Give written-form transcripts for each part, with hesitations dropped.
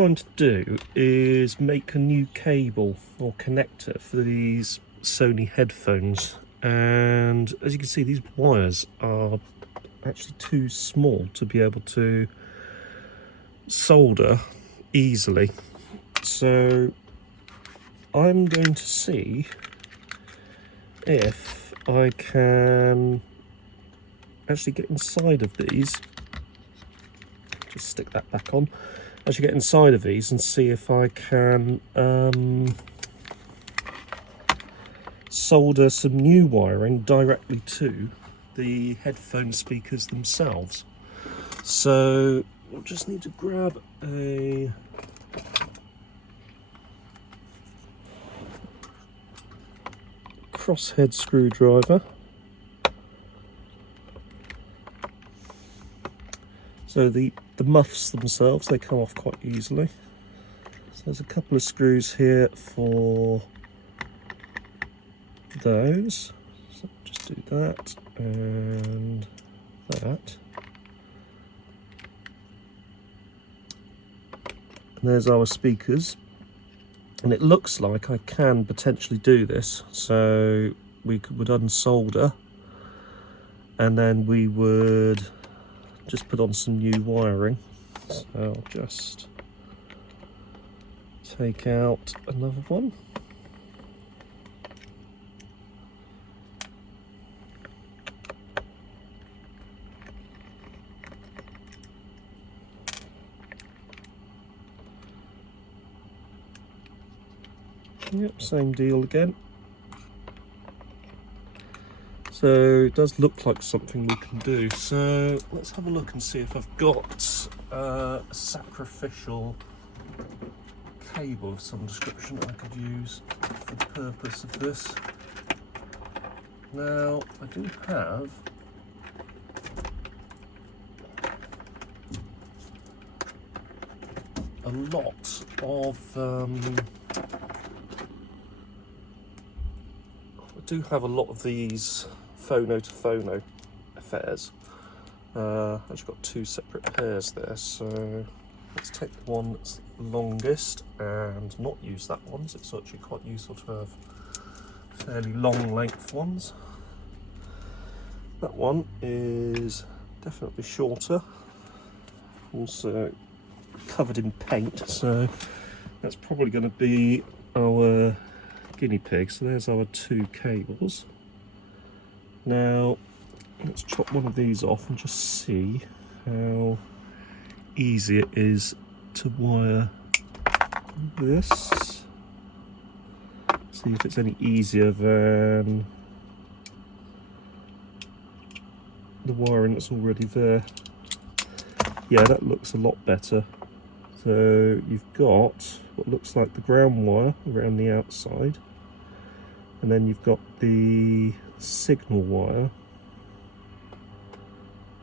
trying to do is make a new cable or connector for these Sony headphones, and as you can see, these wires are actually too small to be able to solder easily. So I'm going to see if I can actually get inside of these. Just stick that back on. Actually get inside of these and see if I can solder some new wiring directly to the headphone speakers themselves. So we'll just need to grab a crosshead screwdriver. So the muffs themselves, they come off quite easily. So there's a couple of screws here for those. So just do that and that. And there's our speakers. And it looks like I can potentially do this. So we would unsolder, and then we would just put on some new wiring. So I'll just take out another one. Yep, same deal again. So it does look like something we can do. So let's have a look and see if I've got a sacrificial cable of some description that I could use for the purpose of this. Now I do have a lot of these phono to phono affairs. I've just got two separate pairs there, so let's take the one that's longest and not use that one. So it's actually quite useful to have fairly long length ones. That one is definitely shorter, also covered in paint, so that's probably going to be our guinea pig. So there's our two cables. Now let's chop one of these off and just see how easy it is to wire this. See if it's any easier than the wiring that's already there. Yeah, that looks a lot better. So you've got what looks like the ground wire around the outside, and then you've got the signal wire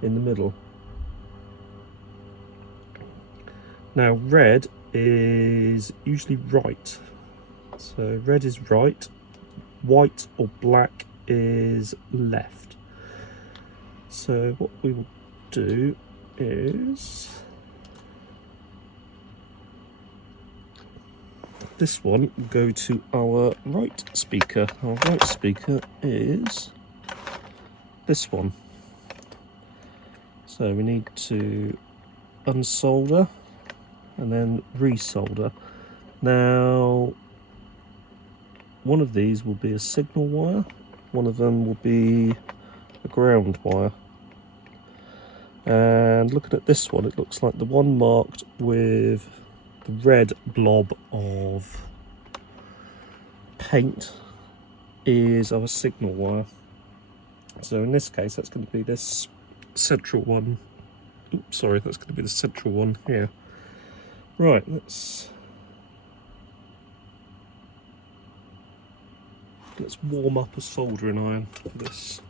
in the middle. Now red is usually right, so red is right, white or black is left. So what we will do is this one will go to our right speaker. Our right speaker is this one. So we need to unsolder and then resolder. Now, one of these will be a signal wire, one of them will be a ground wire. And looking at this one, it looks like the one marked with the red blob of paint is our signal wire. So in this case, that's going to be this central one. Oops, sorry, that's going to be the central one here. Right, let's warm up a soldering iron for this.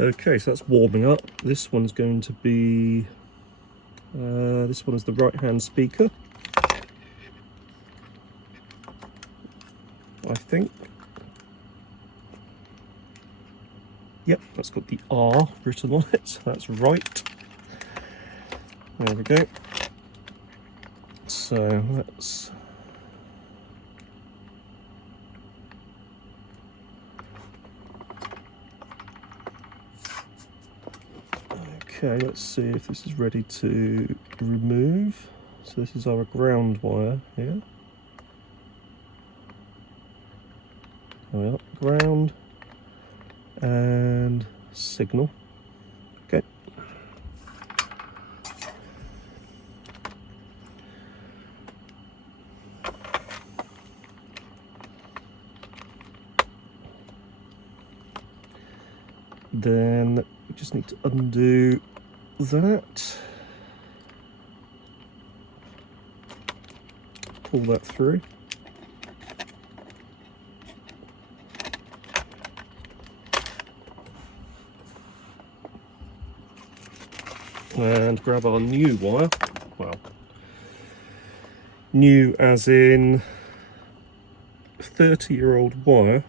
Okay, so that's warming up. This one's going to be, this one is the right hand speaker, I think. Yep, that's got the R written on it, so that's right. There we go. So let's okay, let's see if this is ready to remove. So this is our ground wire here. There we are, ground and signal. Okay. Then we just need to undo that, pull that through. And grab our new wire, well, new as in 30-year-old wire.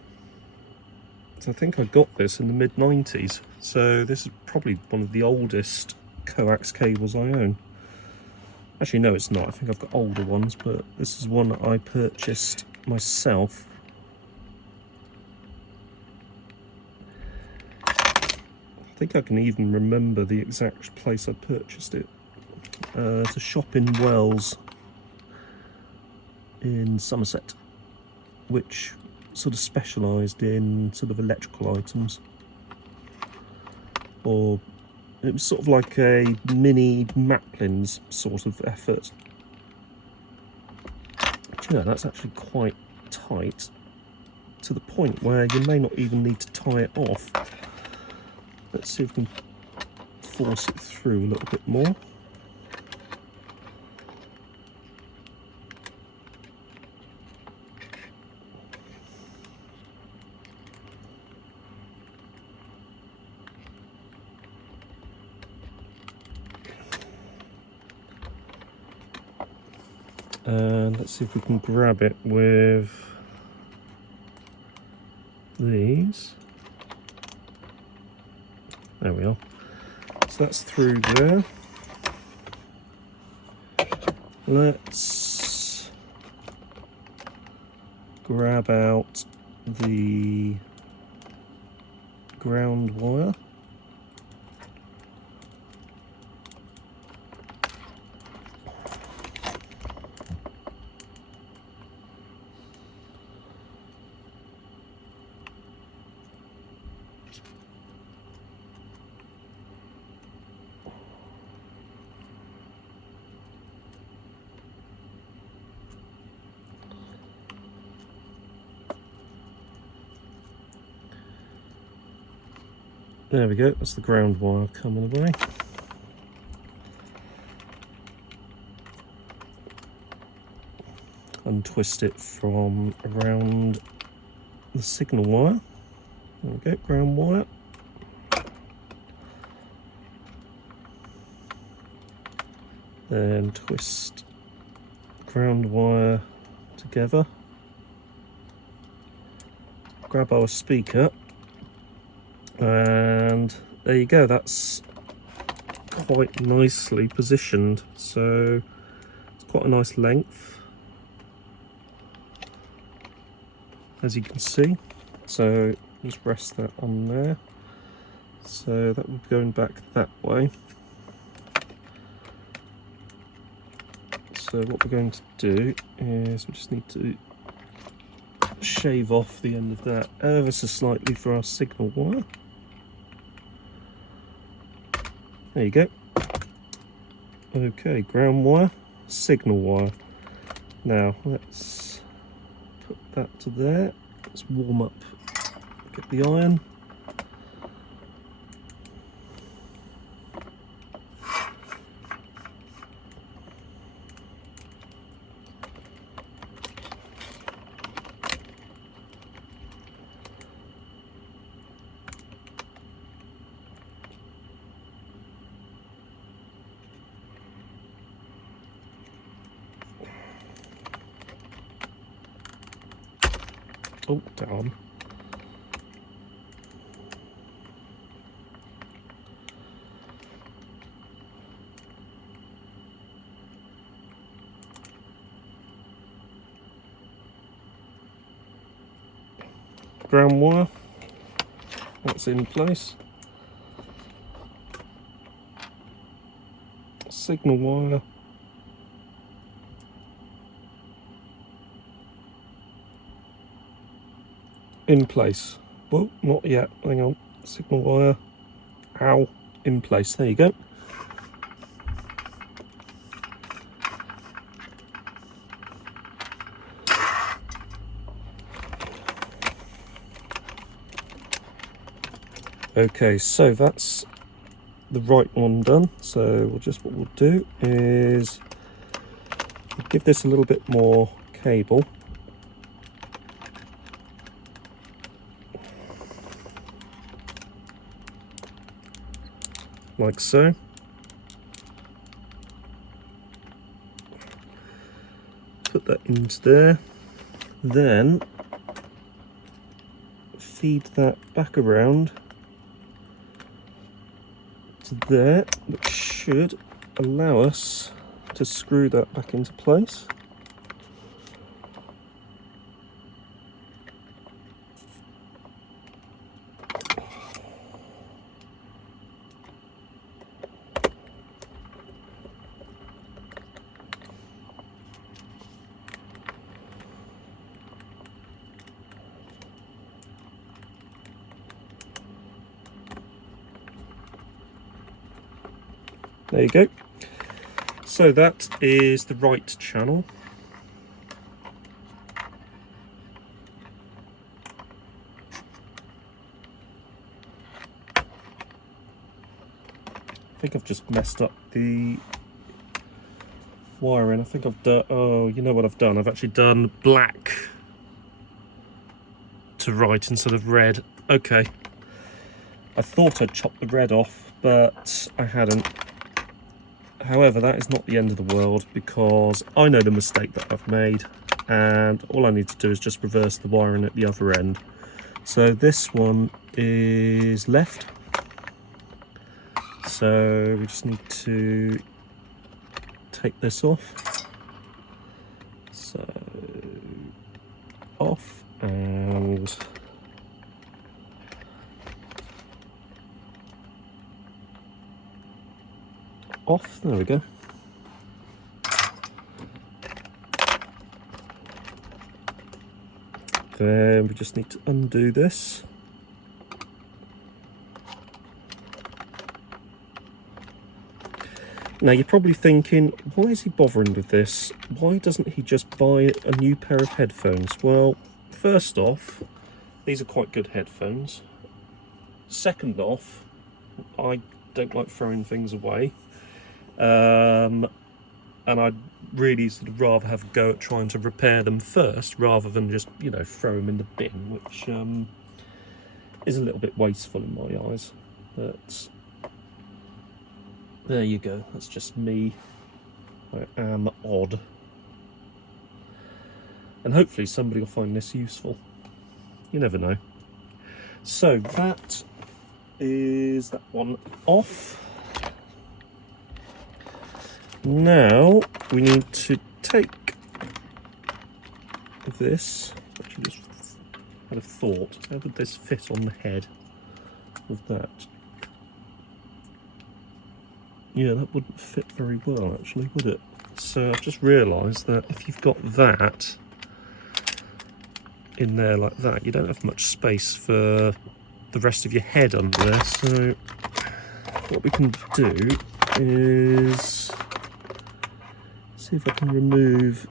So I think I got this in the mid-90s, so this is probably one of the oldest coax cables I own. Actually no, it's not, I think I've got older ones, but this is one that I purchased myself. I think I can even remember the exact place I purchased it. It's a shop in Wells in Somerset, which sort of specialised in sort of electrical items. Or it was sort of like a mini Maplin's sort of effort. Do you know, that's actually quite tight, to the point where you may not even need to tie it off. Let's see if we can force it through a little bit more. And let's see if we can grab it with these. There we are. So that's through there. Let's grab out the ground wire. There we go, that's the ground wire coming away. Untwist it from around the signal wire. There we go, ground wire. Then twist ground wire together. Grab our speaker. And there you go, that's quite nicely positioned, so it's quite a nice length, as you can see. So just rest that on there, so that will be going back that way. So what we're going to do is we just need to shave off the end of that ever so slightly for our signal wire. There you go. Okay, ground wire, signal wire. Now let's put that to there. Let's warm up, get the iron. Oh, damn. Ground wire, that's in place. Signal wire. In place. Well, not yet. Hang on. Signal wire. Ow. In place. There you go. Okay, so that's the right one done. So what we'll do is give this a little bit more cable. Like so. Put that into there. Then feed that back around to there, which should allow us to screw that back into place. There you go. So that is the right channel. I think I've just messed up the wiring. I think I've done, oh, you know what I've done? I've actually done black to right instead of red. Okay. I thought I'd chopped the red off, but I hadn't. However, that is not the end of the world, because I know the mistake that I've made, and all I need to do is just reverse the wiring at the other end. So this one is left, so we just need to take this off. So off, and off. There we go. Then we just need to undo this. Now you're probably thinking, why is he bothering with this? Why doesn't he just buy a new pair of headphones? Well, first off, these are quite good headphones. Second off, I don't like throwing things away. And I'd really sort of rather have a go at trying to repair them first, rather than just, you know, throw them in the bin, which is a little bit wasteful in my eyes. But there you go, that's just me. I am odd. And hopefully somebody will find this useful. You never know. So that is that one off. Now we need to take this. Actually, just had a thought. How would this fit on the head of that? Yeah, that wouldn't fit very well, actually, would it? So I've just realised that if you've got that in there like that, you don't have much space for the rest of your head under there. So what we can do is see if I can remove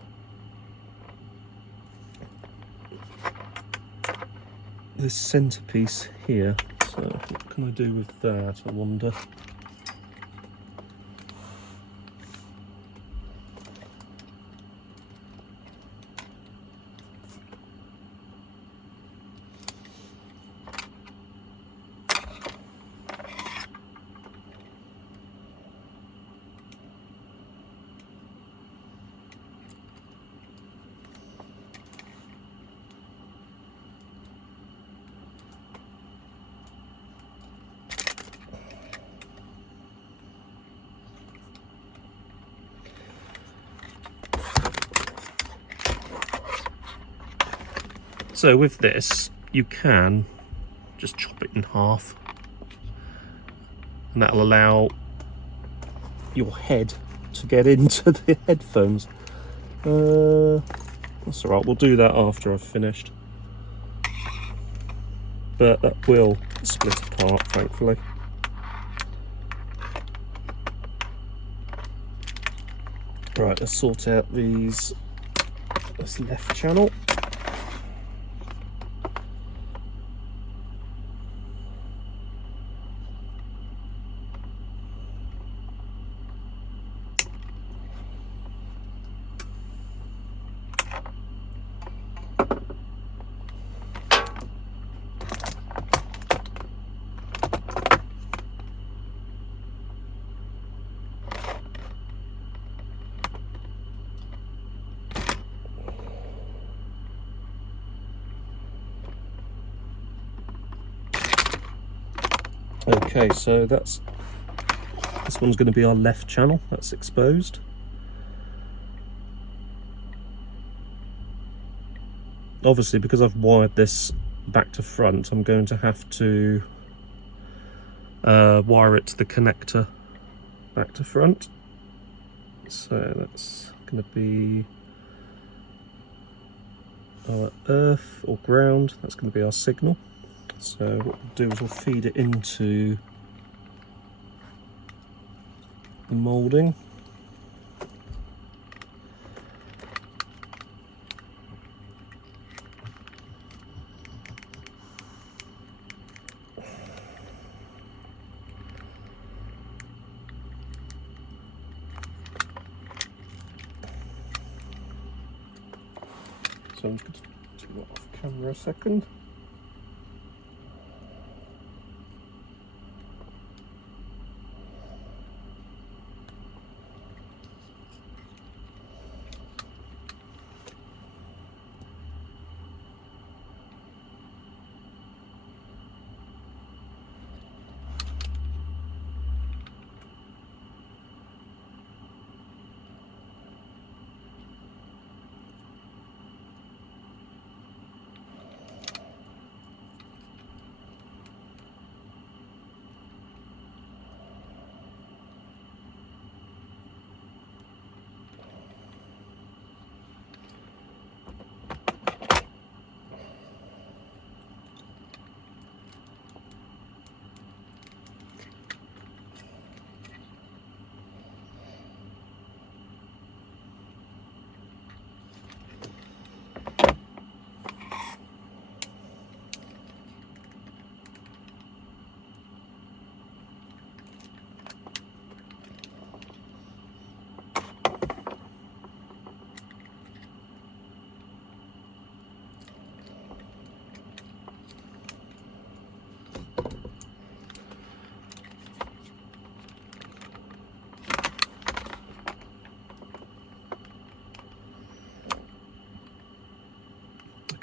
this centerpiece here. So what can I do with that, I wonder? So with this, you can just chop it in half, and that'll allow your head to get into the headphones. That's all right, we'll do that after I've finished. But that will split apart, thankfully. Right, let's sort out this left channel. Okay, so this one's going to be our left channel, that's exposed. Obviously, because I've wired this back to front, I'm going to have to wire it to the connector back to front. So that's going to be our earth or ground, that's going to be our signal. So what we'll do is we'll feed it into the moulding. So I'm just going to do that off camera a second.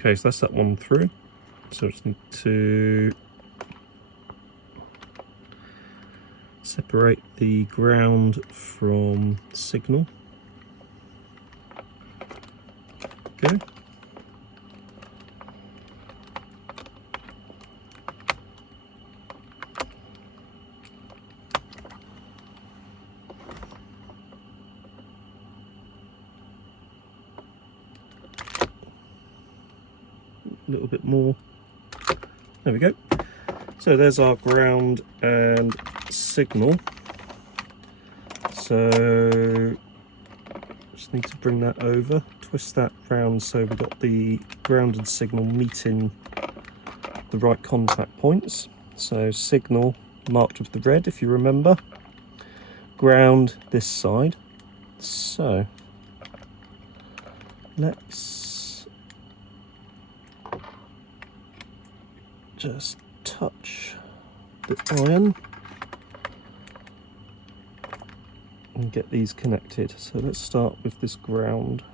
Okay, so that's that one through. So I just need to separate the ground from signal. Okay. A little bit more. There we go. So there's our ground and signal. So just need to bring that over, twist that round so we've got the ground and signal meeting the right contact points. So signal marked with the red, if you remember. Ground this side. So let's just touch the iron and get these connected. So let's start with this ground.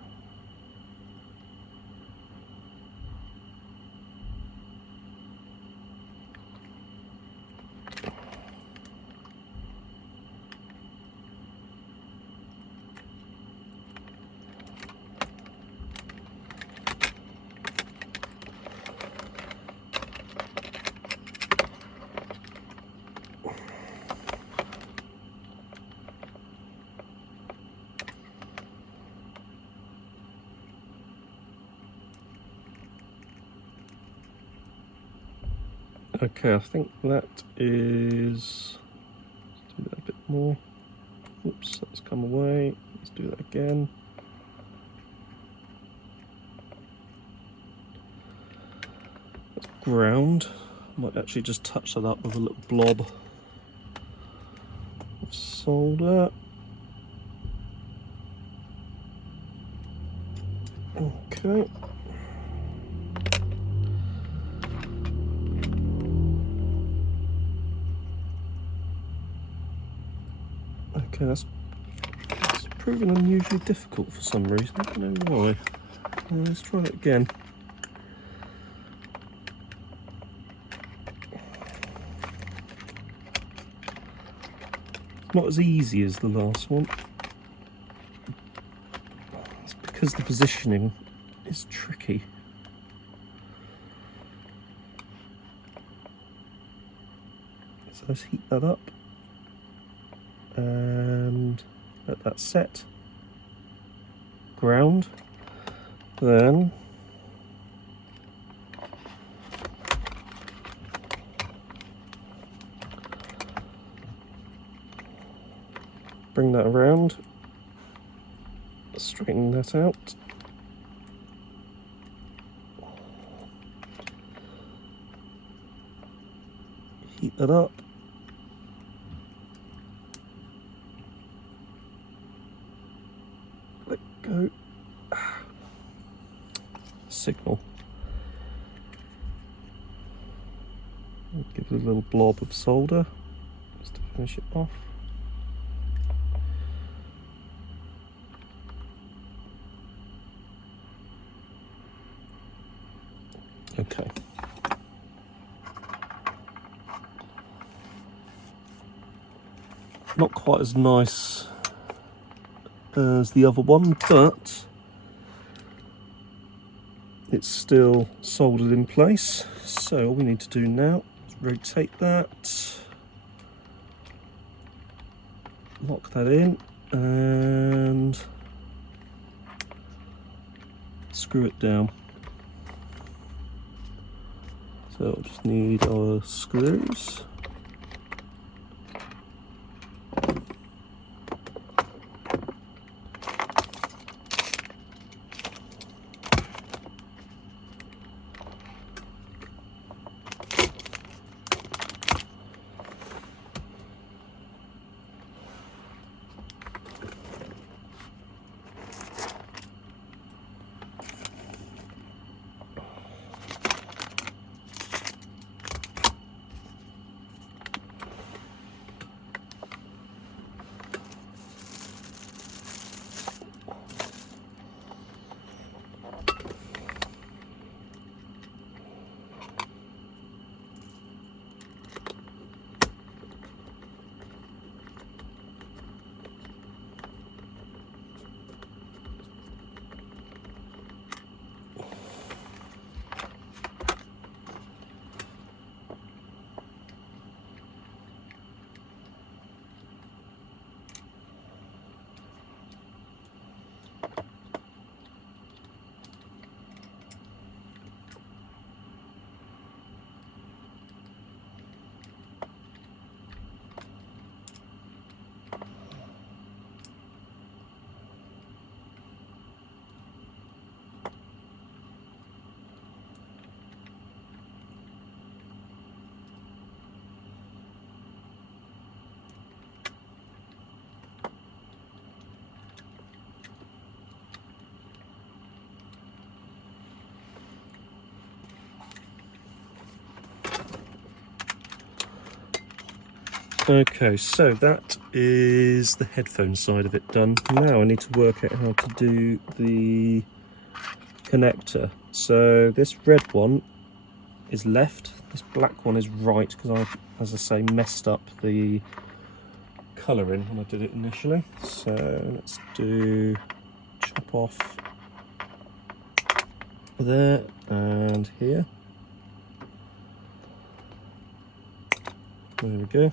Okay, I think that is, let's do that a bit more. Oops, that's come away. Let's do that again. That's ground. Might actually just touch that up with a little blob of solder. Okay. Okay, that's proven unusually difficult for some reason. I don't know why. Let's try it again. Not as easy as the last one. It's because the positioning is tricky. So let's heat that up and let that set. Ground. Then bring that around, straighten that out. Heat that up. Let go. Signal. Give it a little blob of solder just to finish it off. Okay. Not quite as nice as the other one, but it's still soldered in place. So all we need to do now is rotate that, lock that in, and screw it down. So we'll just need our screws. Okay, so that is the headphone side of it done. Now I need to work out how to do the connector. So this red one is left, this black one is right, because I, as I say, messed up the colouring when I did it initially. So let's do chop off there and here. There we go.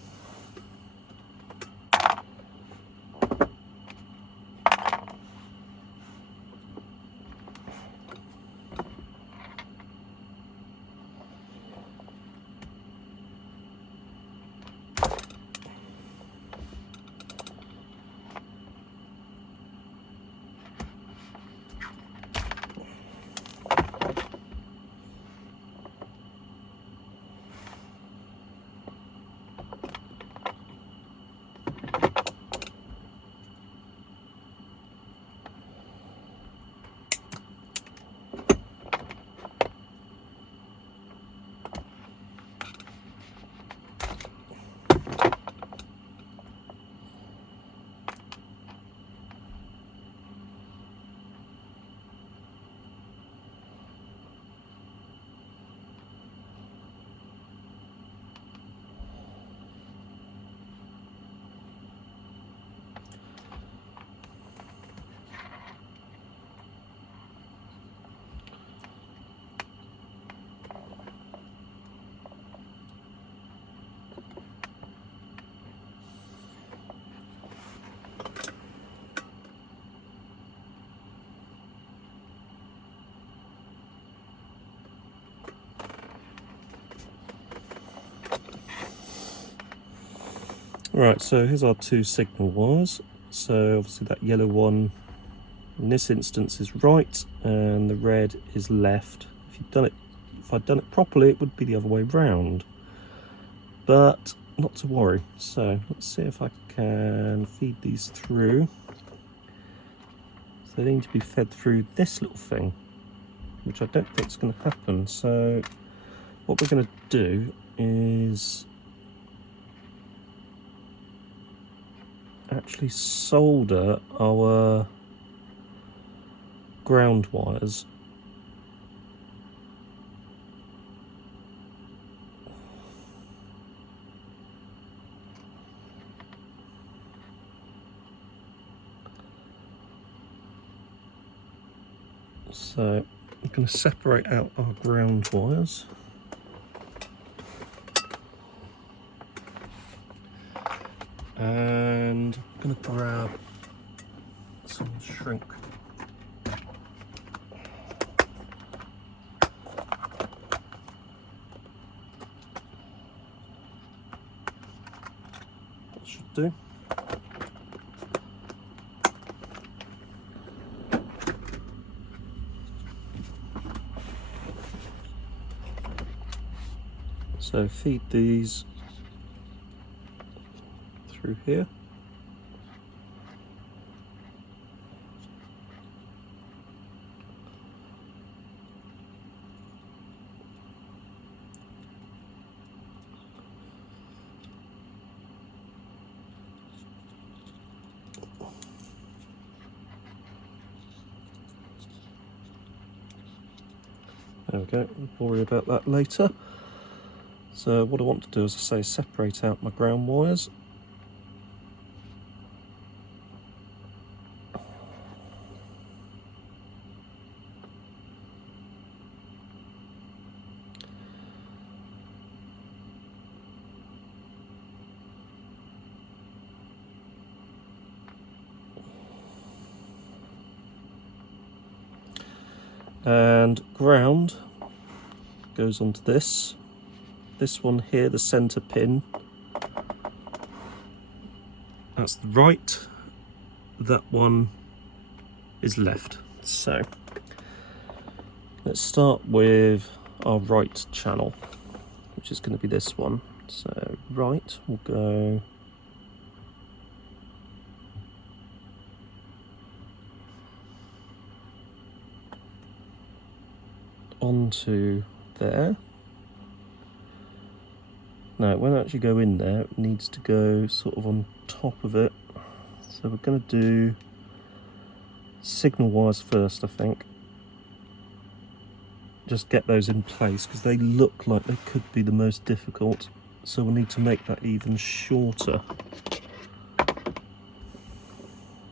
Right, so here's our two signal wires. So obviously that yellow one in this instance is right and the red is left. If I'd done it properly, it would be the other way round, but not to worry. So let's see if I can feed these through. So they need to be fed through this little thing, which I don't think is going to happen. So what we're going to do is actually solder our ground wires. So I'm going to separate out our ground wires. And I'm going to grab some shrink. That should do. So feed these through here. There we go, we'll worry about that later. So what I want to do, as I say, separate out my ground wires. And ground goes onto this. This one here, the center pin, that's the right, that one is left. So let's start with our right channel, which is going to be this one. So right will go onto there. Now it won't actually go in there, it needs to go sort of on top of it. So we're going to do signal wires first, I think. Just get those in place because they look like they could be the most difficult. So we'll need to make that even shorter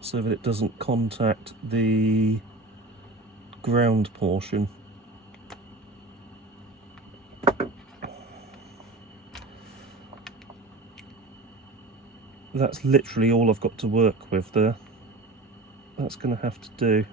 so that it doesn't contact the ground portion. That's literally all I've got to work with there. That's going to have to do.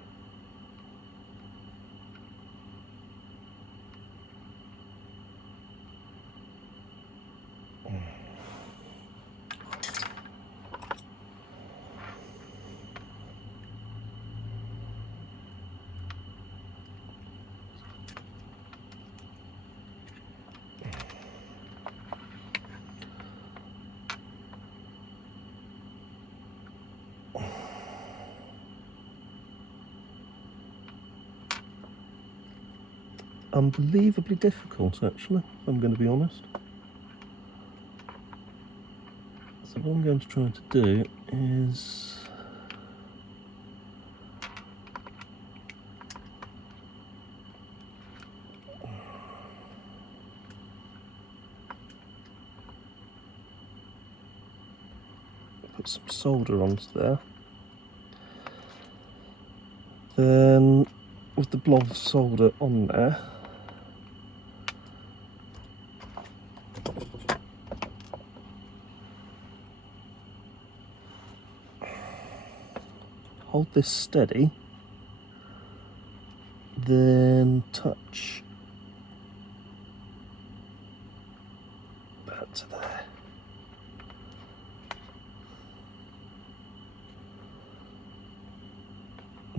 Unbelievably difficult, actually, if I'm going to be honest. So what I'm going to try to do is put some solder onto there. Then with the blob of solder on there, hold this steady, then touch that to there.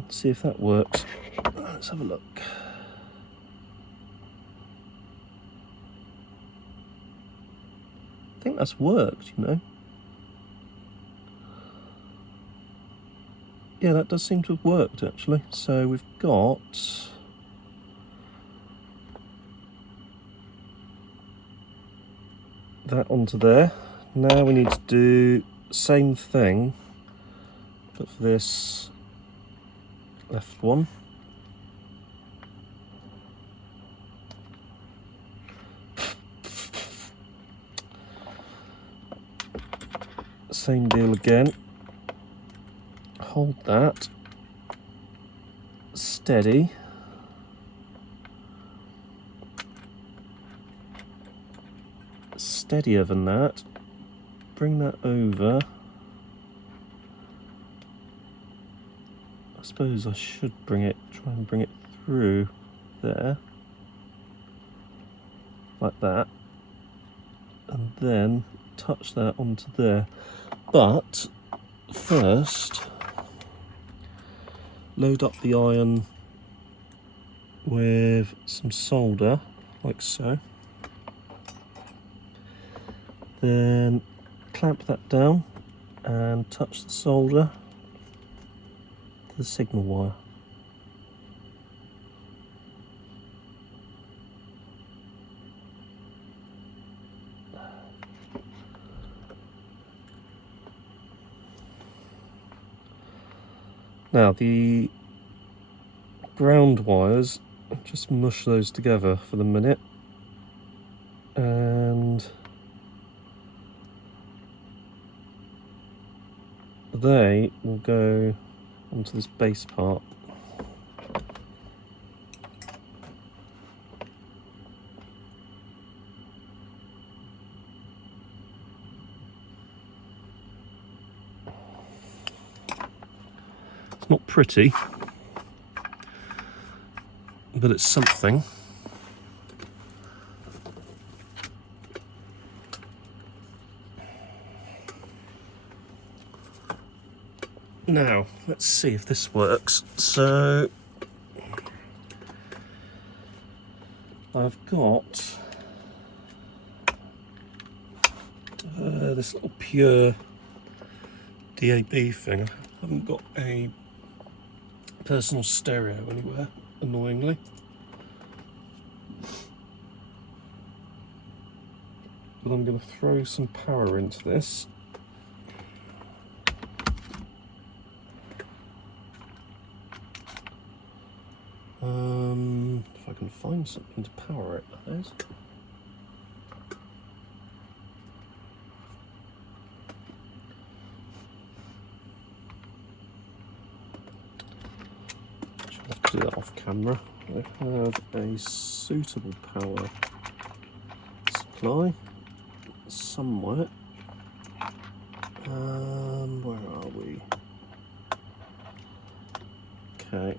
See if that works. Let's have a look. I think that's worked, you know. Yeah, that does seem to have worked actually. So we've got that onto there. Now we need to do the same thing, but for this left one. Same deal again. Hold that steady. Steadier than that. Bring that over. I suppose I should try and bring it through there. Like that. And then touch that onto there. But first, load up the iron with some solder, like so. Then clamp that down and touch the solder to the signal wire. Now the ground wires, just mush those together for the minute, and they will go onto this base part. It's not pretty, but it's something. Now, let's see if this works. So, I've got this little pure DAB thing. I haven't got a personal stereo anywhere, annoyingly. But I'm going to throw some power into this. If I can find something to power it, that is. I'll have to do that off camera. I have a suitable power supply somewhere. Where are we? Okay.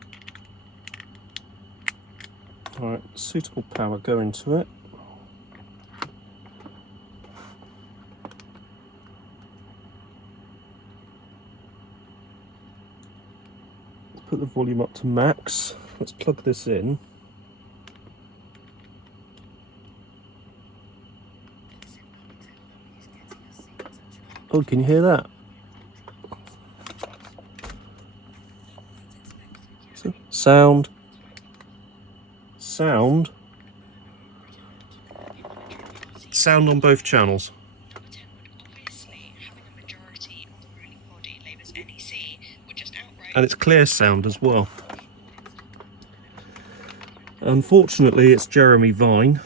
Alright, suitable power, go into it. Let's put the volume up to max. Let's plug this in. Oh, can you hear that? Sound. Sound on both channels. And it's clear sound as well. Unfortunately, it's Jeremy Vine.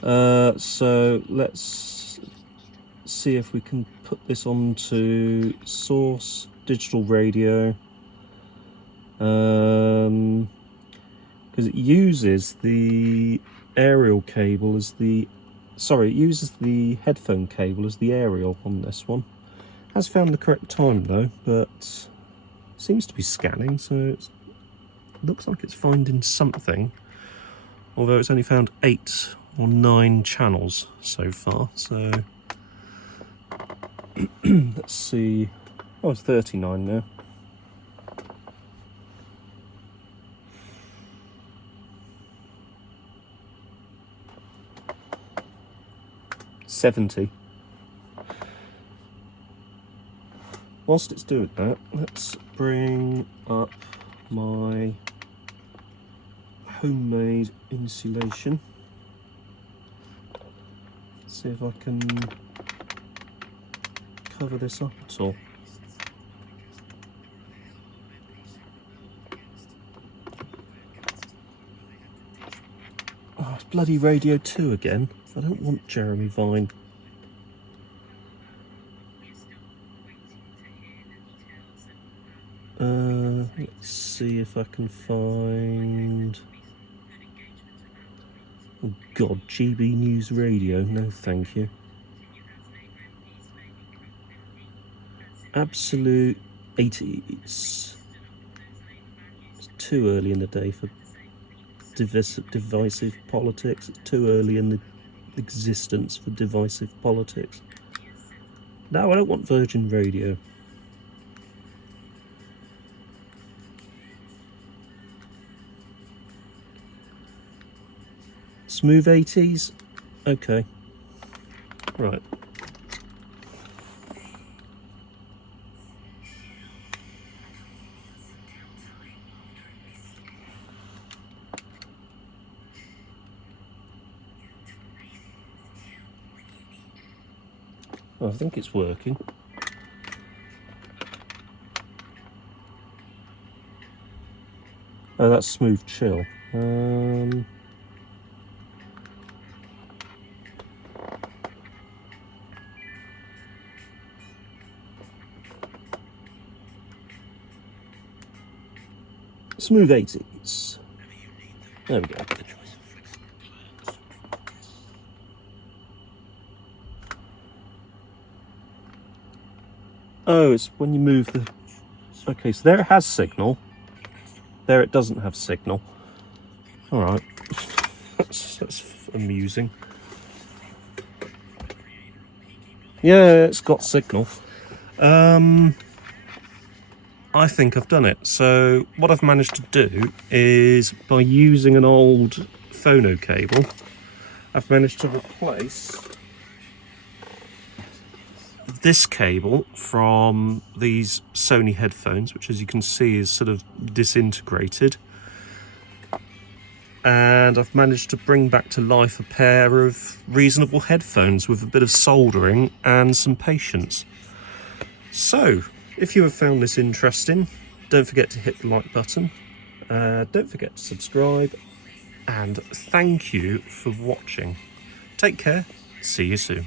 So let's see if we can put this onto source digital radio. Because it uses the aerial cable as the, it uses the headphone cable as the aerial on this one. Has found the correct time though, but seems to be scanning, so it looks like it's finding something. Although it's only found 8 or 9 channels so far, so let's see. Oh, it's 39 now. 70. Whilst it's doing that, let's bring up my homemade insulation. See if I can cover this up at all. Oh, it's bloody Radio 2 again. I don't want Jeremy Vine. Let's see if I can find... Oh God, GB News Radio, no thank you. Absolute 80s. It's too early in the day for divisive politics. It's too early in the existence for divisive politics. No, I don't want Virgin Radio. Smooth 80s? Okay. Right. I think it's working. Oh, that's smooth chill. Smooth 80s. There we go. Oh, it's when you move the... Okay, so there it has signal. There it doesn't have signal. Alright. that's amusing. Yeah, it's got signal. I think I've done it. So what I've managed to do is, by using an old phono cable, I've managed to replace this cable from these Sony headphones, which as you can see is sort of disintegrated. And I've managed to bring back to life a pair of reasonable headphones with a bit of soldering and some patience. So, if you have found this interesting, don't forget to hit the like button, don't forget to subscribe, and thank you for watching. Take care, see you soon.